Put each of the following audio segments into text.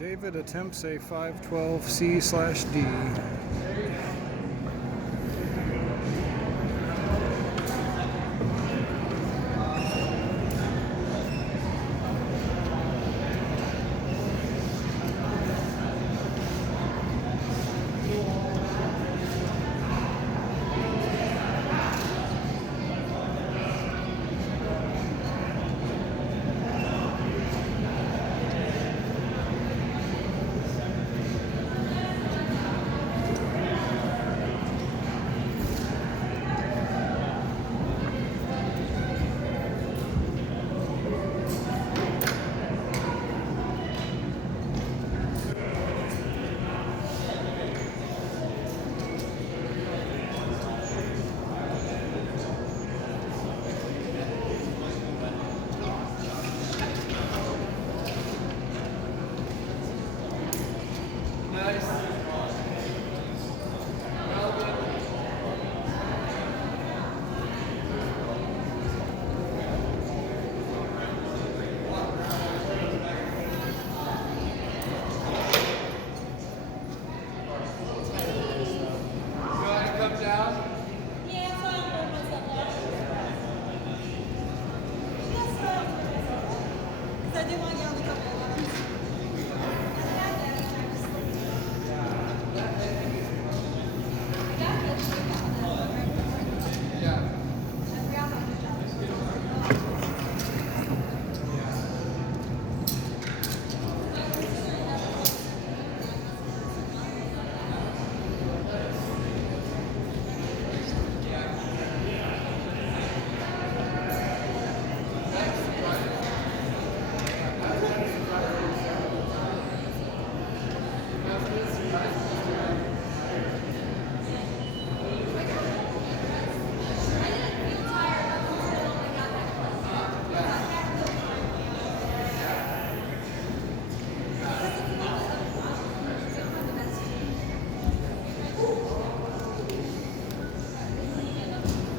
David attempts a 512C/D.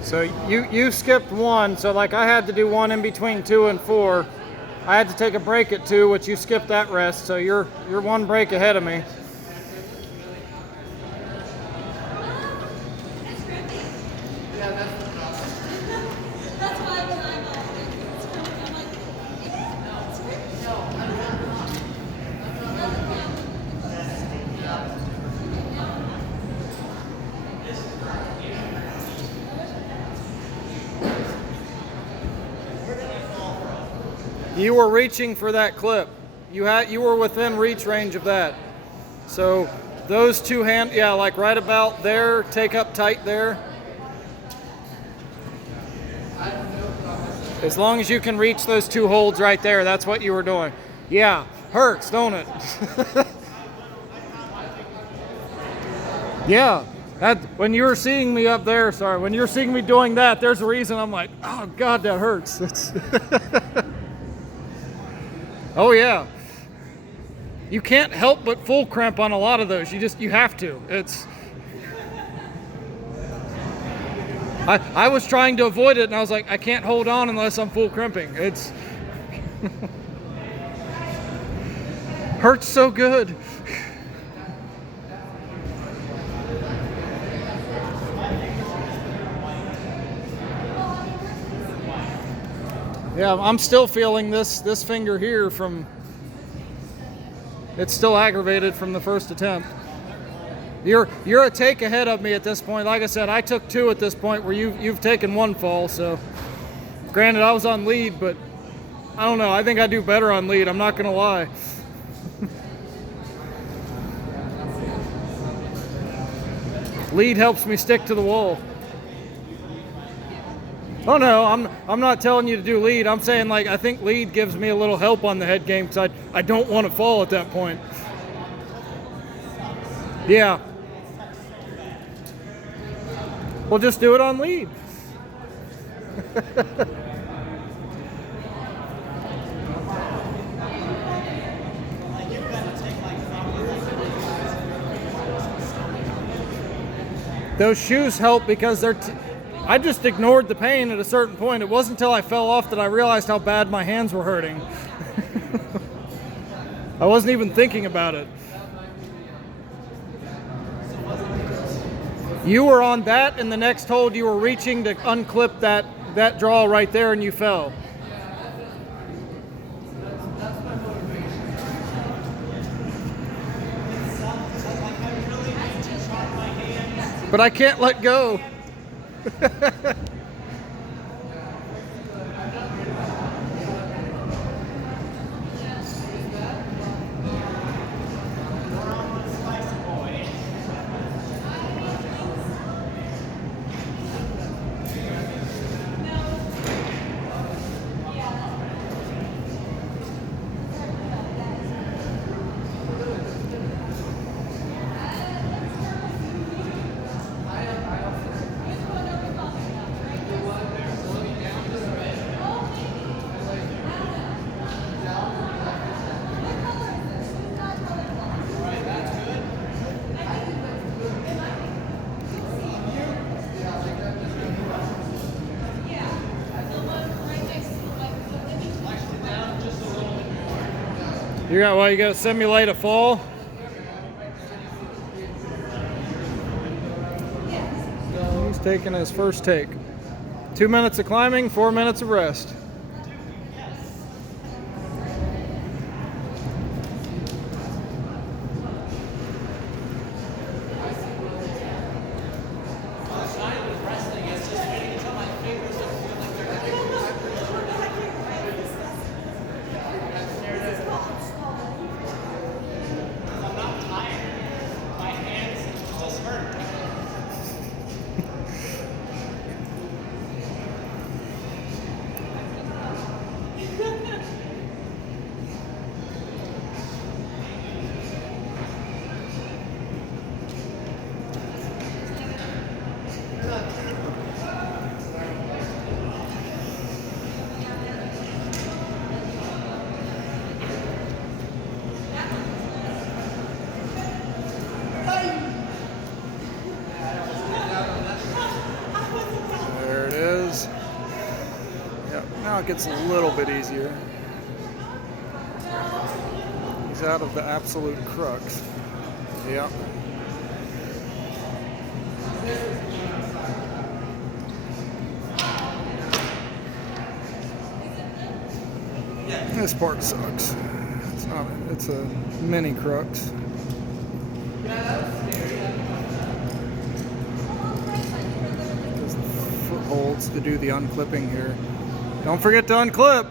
So you skipped one, so like I had to do one in between 2 and 4. I had to take a break at 2, which you skipped that rest, so you're one break ahead of me. You were reaching for that clip. You were within reach range of that. So those two yeah, like right about there, take up tight there. As long as you can reach those 2 holds right there, that's what you were doing. Yeah, hurts, don't it? Yeah, when you were seeing me up there, when you're seeing me doing that, there's a reason I'm like, oh God, that hurts. Oh yeah. You can't help but full crimp on a lot of those. You have to. I was trying to avoid it and I was like, I can't hold on unless I'm full crimping. Hurts so good. Yeah, I'm still feeling this finger here from, it's still aggravated from the first attempt. You're a take ahead of me at this point. Like I said, I took 2 at this point where you've taken 1 fall, so granted I was on lead, but I don't know, I think I do better on lead, I'm not gonna lie. Lead helps me stick to the wall. Oh no, I'm not telling you to do lead. I'm saying like I think lead gives me a little help on the head game because I don't want to fall at that point. Yeah. We'll just do it on lead. Those shoes help because I just ignored the pain at a certain point. It wasn't until I fell off that I realized how bad my hands were hurting. I wasn't even thinking about it. You were on that, and the next hold you were reaching to unclip that draw right there, and you fell. But I can't let go. You got to simulate a fall. He's taking his first take. 2 minutes of climbing, 4 minutes of rest. Now it gets a little bit easier. He's out of the absolute crux. Yeah. This part sucks. It's not, it's a mini crux. Because the foot holds to do the unclipping here. Don't forget to unclip.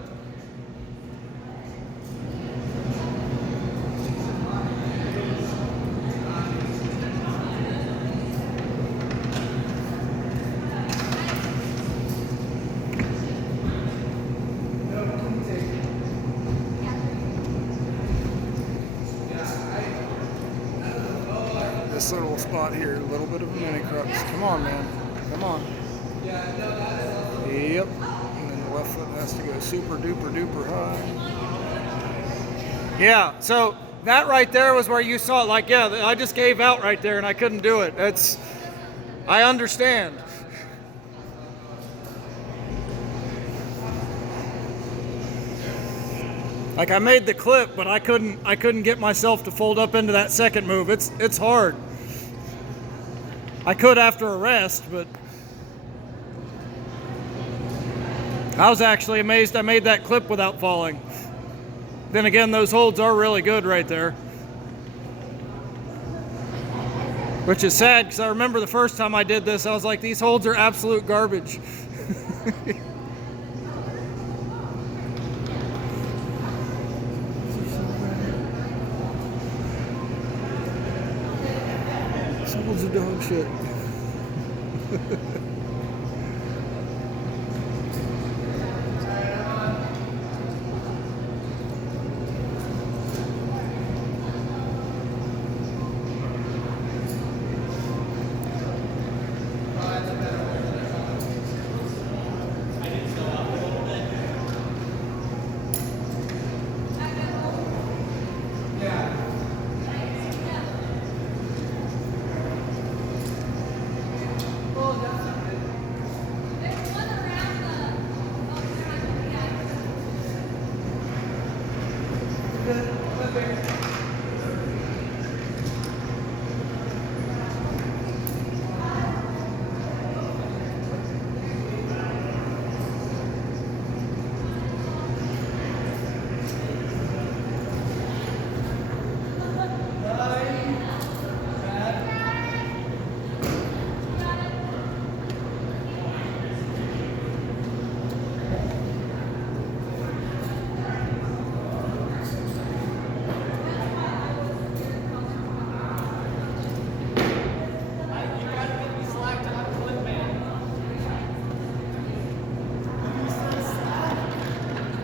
This little spot here, a little bit of a mini crux. Come on, man. Come on. Yep. Left foot has to go super duper duper high. Yeah, so that right there was where you saw it. Like, yeah, I just gave out right there and I couldn't do it. I understand. Like, I made the clip, but I couldn't get myself to fold up into that second move. It's hard. I could after a rest, but I was actually amazed I made that clip without falling. Then again, those holds are really good right there. Which is sad, because I remember the first time I did this, I was like, these holds are absolute garbage. These holds are dog shit.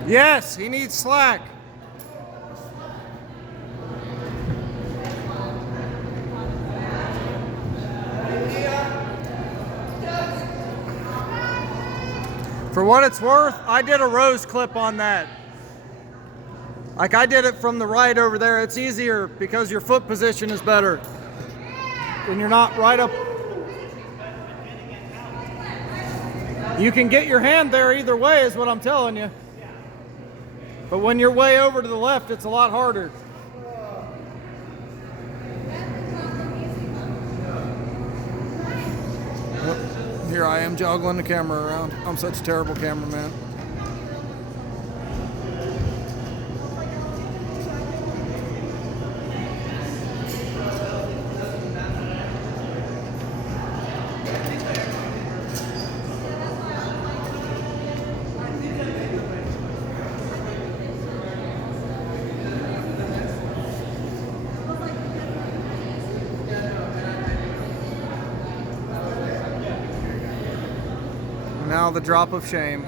Yes, he needs slack. For what it's worth, I did a rose clip on that. Like I did it from the right over there. It's easier because your foot position is better. When you're not right up. You can get your hand there either way is what I'm telling you. But when you're way over to the left, it's a lot harder. Here I am joggling the camera around. I'm such a terrible cameraman. Now the drop of shame.